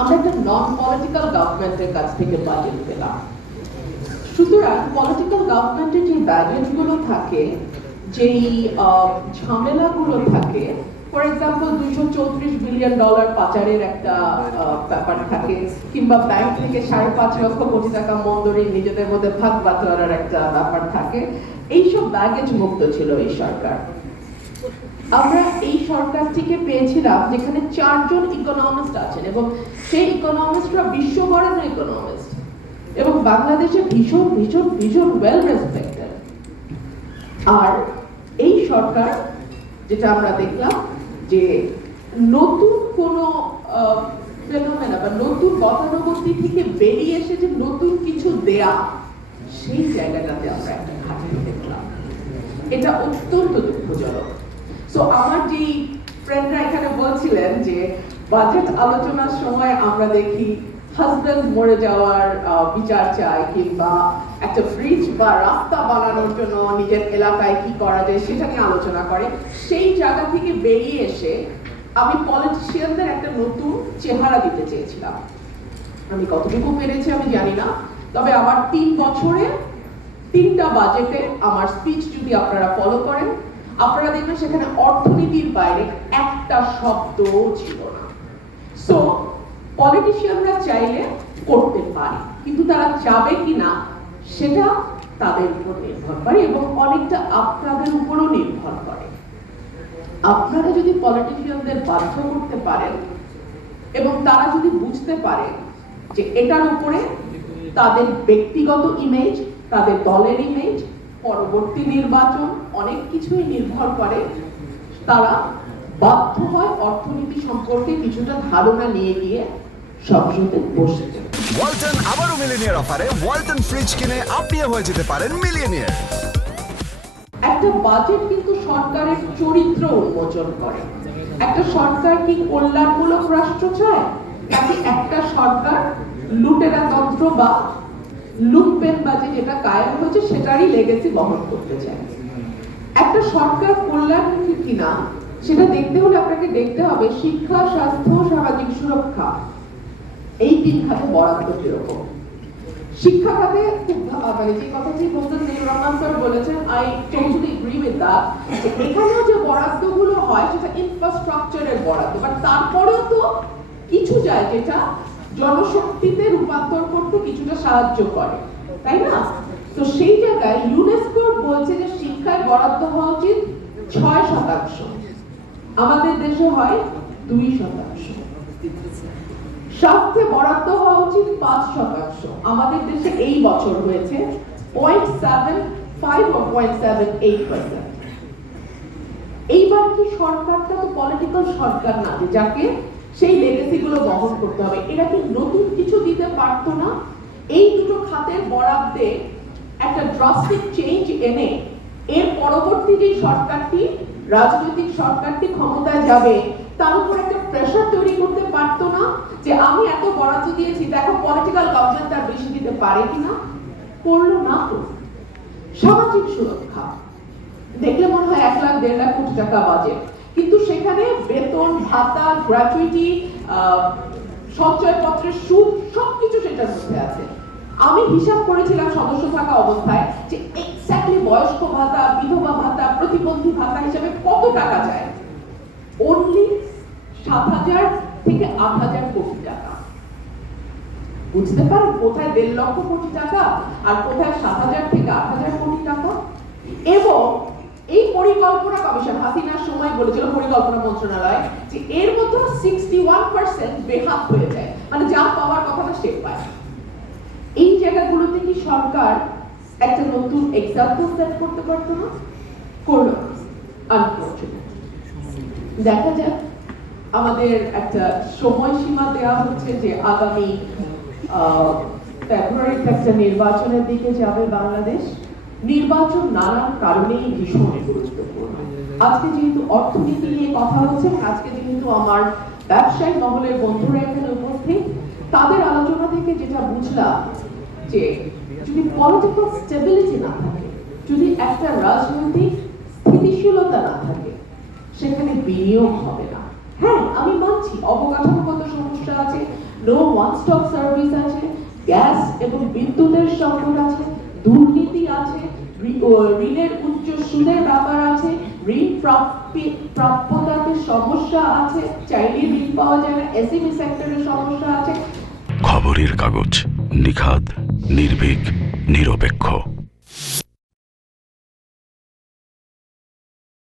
আমরা একটা non political গভর্নমেন্টের কাছ থেকে বাজেট পেলাম। সুতরাং পলিটিক্যাল গভর্নমেন্টের যে ব্যাজেটগুলো থাকে, যেই ঝামেলাগুলো থাকে ফর এক্সাম্পল দুইশো চৌত্রিশ বিলিয়ন ডলার পাচারের একটা ব্যাপার থাকে, কিংবা ব্যাংক থেকে সাড়ে পাঁচ লক্ষ কোটি টাকা মন্দরে নিজেদের মধ্যে ভাগ বাটোয়ারার একটা ব্যাপার থাকে। এইসব ব্যাগেজ মুক্ত ছিল এই সরকার। আমরা এই সরকারটিকে পেয়েছিলাম যেখানে চারজন ইকোনমিস্ট আছেন এবং সেই ইকোনমিস্টরা বিশ্ববরেণ্য ইকোনমিস্ট এবং বাংলাদেশে ভীষণ ভীষণ ভীষণ ওয়েল রেসপেক্টেড আর এই সরকার, যেটা আমরা দেখলাম যে নতুন কোনো ফেনোমেনা বা নতুন গতানুগতি থেকে বেরিয়ে এসে যে নতুন কিছু দেয়া, সেই জায়গাটাতে আমরা একটা ঘাটতি দেখলাম। এটা অত্যন্ত দুঃখজনক। সো আমার যে ফ্রেন্ডরা এখানে বলছিলেন যে বাজেট আলোচনার সময় আমরা দেখি হাজবেন্ড মরে যাওয়ার বিচার চাই কিংবা একটা ব্রিজ বা রাস্তা বানানোর জন্য নিজের এলাকায় কি করা যায় সেটা নিয়ে আলোচনা করে। সেই জায়গা থেকে বেরিয়ে এসে আমি পলিটিশিয়ানদের একটা নতুন চেহারা দিতে চেয়েছিলাম। আমি কতটুকু পেরেছি আমি জানি না, তবে আমার তিন বছরে তিনটা বাজেটে আমার স্পিচ যদি আপনারা ফলো করেন আপনারা দেখবেন সেখানে অর্থনীতির বাইরে একটা শব্দ ছিল না। সো পলিটিশিয়ানরা চাইলে করতে পারে, কিন্তু তারা চাবে কিনা সেটা তাদের উপর নির্ভর করে এবং অনেকটা আপনাদের উপরও নির্ভর করে। আপনারা যদি পলিটিশিয়ানদের বাধ্য করতে পারেন এবং তারা যদি বুঝতে পারে যে এটার উপরে তাদের ব্যক্তিগত ইমেজ তাদের দলের ইমেজ পরবর্তী নির্বাচন অনেক কিছুই নির্ভর করে। তারা বাধ্য হয় অর্থনীতি সম্পর্কে কিছুটা ধারণা নিয়ে গিয়ে সংসদে বসতে ওয়ালটন আবারও মিলিনিয়ার অফারে ওয়ালটন ফ্রিজ কিনে আপনিও হয়ে যেতে পারেন মিলিয়নিয়ার। একটা বাজেট কিন্তু সরকারের চরিত্র উন্মোচন করে। একটা সরকার কি কল্যাণমূলক রাষ্ট্র চায়? নাকি একটা সরকার লুটেরা তন্ত্র বা লুটপেন বাজে যেটা কায়েম হয়েছে, সেটারই লেগেসি বহন করতে চায়। একটা সরকার কল্যাণমুখী কিনা, সেটা দেখতে হলে আপনাকে দেখতে হবে, শিক্ষা, স্বাস্থ্য, সামাজিক সুরক্ষা। এই তিন খাতে বরাদ্দ কীরকম? শিক্ষা খাতে মানে যে স্যার বলেছেন আই টোটালি এগ্রি উইথ এখানেও যে বরাদ্দগুলো হয়, সেটা ইনফ্রাস্ট্রাকচারের বরাদ্দ। বাট তারপরেও তো কিছু যায় যেটা জনশক্তিতে রূপান্তর করতে কিছুটা সাহায্য করে, তাই না? তো সেই জায়গায় ইউনেস্কো বলছে যে শিক্ষায় বরাদ্দ হওয়া উচিত ছয় শতাংশ। আমাদের দেশে হয় দুই শতাংশ। স্বাস্থ্যে বরাদ্দ হওয়া উচিত পাঁচ শতাংশ। আমাদের দেশে এই বছর হয়েছে point seven five point seven eight percent এইবার কি সরকারটা তো পলিটিক্যাল সরকার না, যাকে সেই লেগেসি গুলো বহন করতে হবে। এরা কি নতুন কিছু দিতে পারতো না? এই দুটো খাতের বরাদ্দে একটা ড্রাস্টিক চেঞ্জ এনে এর পরবর্তী যে সরকারটি, রাজনৈতিক সরকারটি ক্ষমতায় যাবে, তার উপর একটা প্রেশার তৈরি করতে পারতো না যে আমি এত বরাদ্দ দিয়েছি, দেখো পলিটিক্যাল গভর্নমেন্ট তার বেশি দিতে পারে কিনা করল না তো। সামাজিক সুরক্ষা। দেখলে মনে হয় এক লাখ, দেড় লাখ কোটি টাকা বাজেট কিন্তু সেখানে বেতন, ভাতা গ্র্যাচুইটি সঞ্চয়পত্রের সুদ, সবকিছু সেটার মধ্যে আছে। আমি হিসাব করেছিলাম সদস্য থাকা অবস্থায় যে এক্স্যাক্টলি বয়স্ক ভাতা, বিধবা ভাতা, প্রতিবন্ধী ভাতা হিসাবে কত টাকা যায়? অনলি সাত হাজার থেকে আট হাজার কোটি টাকা। বুঝতে পারেন কোথায় দেড় লক্ষ কোটি টাকা আর কোথায় সাত হাজার থেকে আট হাজার কোটি টাকা? এবং এই পরিকল্পনা কমিশন, হাসিনার সময় বলেছিল পরিকল্পনা মন্ত্রণালয়, যে এর মধ্যে সিক্সটি ওয়ান পার্সেন্ট বেহাত হয়ে যায়। মানে যা পাওয়ার কথা না সে পায়। এই জায়গাগুলোতে কি সরকার একটা নতুন এক্সাম্পল সেট করতে পারতো না? করল দেখা যাক। আমাদের একটা সময়সীমা দেওয়া হচ্ছে যে আগামী ফেব্রুয়ারিতে একটা নির্বাচনের দিকে যাবে বাংলাদেশ। নির্বাচন নানান কারণেই ভীষণ গুরুত্বপূর্ণ। আজকে যেহেতু অর্থনীতি নিয়ে কথা হচ্ছে, আজকে যেহেতু আমার ব্যবসায়ী মহলের বন্ধুরা এখানে উপস্থিত, তাদের আলোচনা থেকে যেটা বুঝলাম যে যদি পলিটিক্যাল স্টেবিলিটি না থাকে, যদি একটা রাজনৈতিক স্থিতিশীলতা না থাকে, সেখানে বিনিয়োগ হবে না। হ্যাঁ আমি মানছি, অবকাঠামোগত সমস্যা আছে নো ওয়ান স্টপ সার্ভিস আছে গ্যাস এবং বিদ্যুতের সংকট আছে ঋণের উচ্চ সুদের ব্যাপার আছে। ঋণ প্রাপ্যতাতে সমস্যা আছে। চাইলে ঋণ পাওয়া যায় না। এসএমই সেক্টরের সমস্যা আছে। খবরের কাগজ নিখাদ, নির্ভীক, নিরপেক্ষ।